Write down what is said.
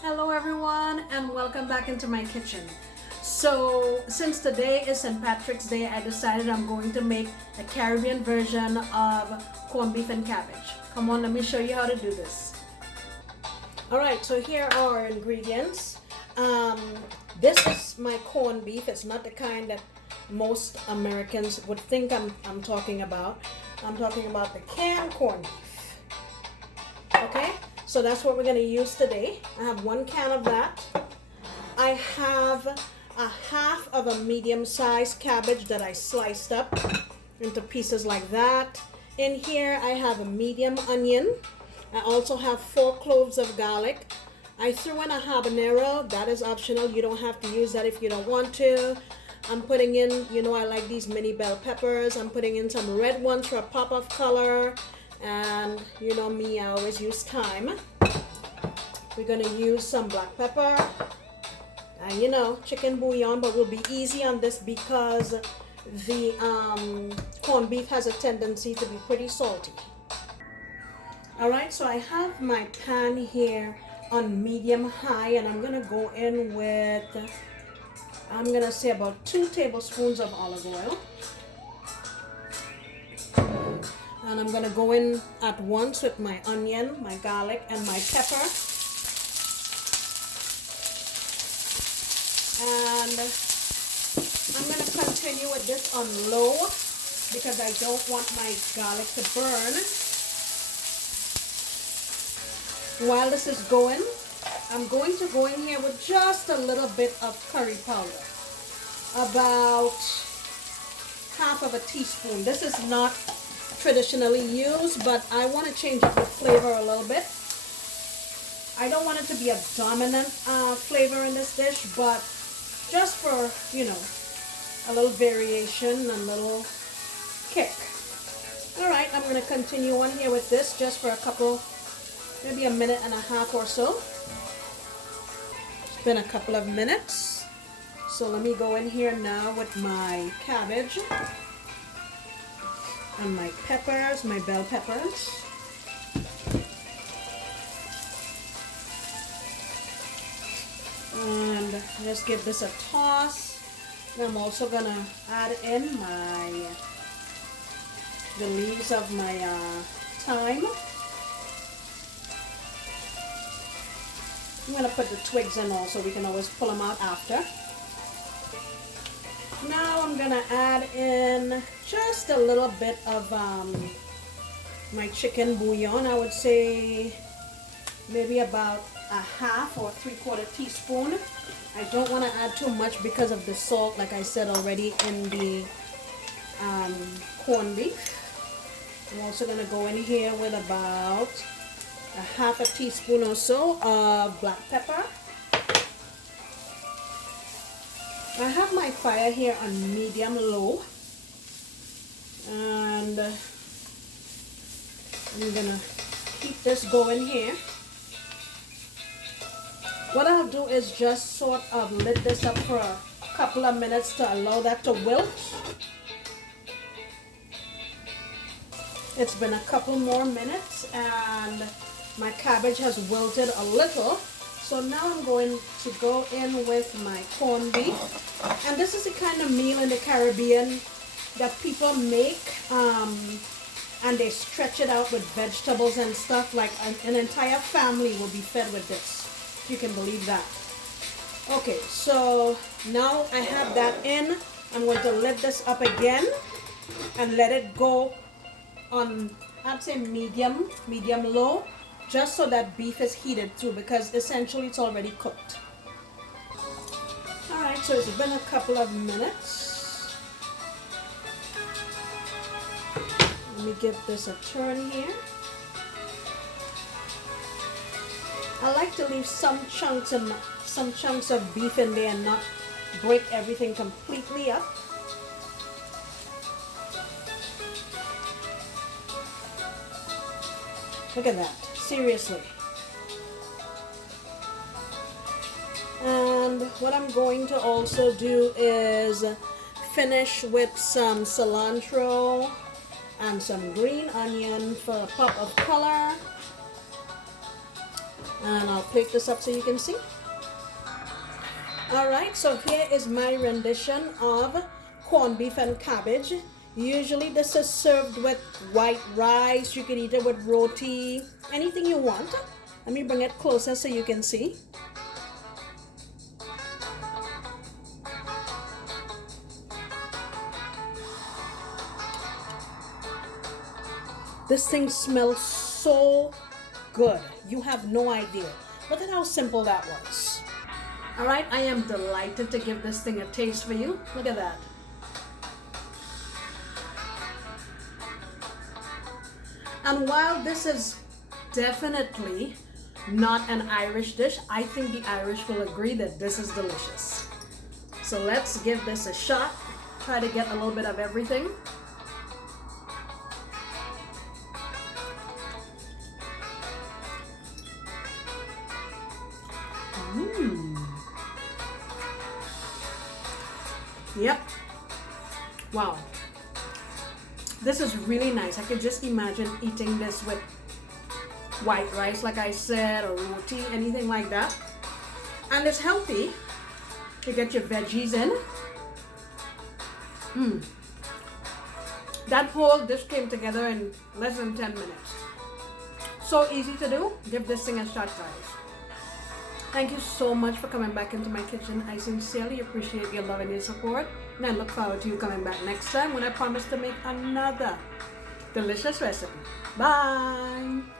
Hello everyone and welcome back into my kitchen. So since today is St. Patrick's Day, I decided I'm going to make a Caribbean version of corned beef and cabbage. Come on, let me show you how to do this. Alright, so here are our ingredients. This is my corned beef. It's not the kind that most Americans would think I'm talking about. I'm talking about the canned corned beef. Okay? So that's what we're going to use today. I have 1 can of that. I have a half of a medium-sized cabbage that I sliced up into pieces like that. In here I have a medium onion. I also have 4 cloves of garlic. I threw in a habanero. That is optional. You don't have to use that if you don't want to. I'm putting in, I like these mini bell peppers. I'm putting in some red ones for a pop of color. And you know me, I always use thyme. We're gonna use some black pepper and chicken bouillon, but we'll be easy on this because the corned beef has a tendency to be pretty salty. Alright, so I have my pan here on medium high, and I'm gonna go in with, I'm gonna say about 2 tablespoons of olive oil. And I'm going to go in at once with my onion, my garlic, and my pepper. And I'm going to continue with this on low because I don't want my garlic to burn. While this is going, I'm going to go in here with just a little bit of curry powder. About half of a teaspoon. This is not traditionally used, but I want to change up the flavor a little bit. I don't want it to be a dominant flavor in this dish, but just for, a little variation, a little kick. Alright, I'm going to continue on here with this just for a couple, maybe a minute and a half or so. It's been a couple of minutes. So let me go in here now with my cabbage. And my peppers, my bell peppers. And just give this a toss. And I'm also gonna add in the leaves of my thyme. I'm gonna put the twigs in also. We can always pull them out after. Now I'm gonna add in just a little bit of my chicken bouillon. I would say maybe about a half or 3/4 teaspoon. I don't want to add too much because of the salt, like I said already in the corned beef. I'm also gonna go in here with about a half a teaspoon or so of black pepper. I have my fire here on medium low, and I'm gonna keep this going here. What I'll do is just sort of lid this up for a couple of minutes to allow that to wilt. It's been a couple more minutes and my cabbage has wilted a little. So now I'm going to go in with my corned beef. And this is the kind of meal in the Caribbean that people make and they stretch it out with vegetables and stuff. Like an entire family will be fed with this. If you can believe that. Okay, so now I have that in. I'm going to lid this up again and let it go on, I'd say medium low. Just so that beef is heated through, because essentially it's already cooked. Alright, so it's been a couple of minutes. Let me give this a turn here. I like to leave some chunks of beef in there and not break everything completely up. Look at that. Seriously. And what I'm going to also do is finish with some cilantro and some green onion for a pop of color. And I'll plate this up so you can see. Alright, so here is my rendition of corned beef and cabbage. Usually this is served with white rice. You can eat it with roti, anything you want. Let me bring it closer so you can see. This thing smells so good. You have no idea. Look at how simple that was. Alright, I am delighted to give this thing a taste for you. Look at that. And while this is definitely not an Irish dish, I think the Irish will agree that this is delicious. So let's give this a shot. Try to get a little bit of everything. Yep. Wow. This is really nice. I could just imagine eating this with white rice, like I said, or roti, anything like that. And it's healthy. You get your veggies in. That whole dish came together in less than 10 minutes. So easy to do. Give this thing a shot, guys. Thank you so much for coming back into my kitchen. I sincerely appreciate your love and your support. And I look forward to you coming back next time when I promise to make another delicious recipe. Bye!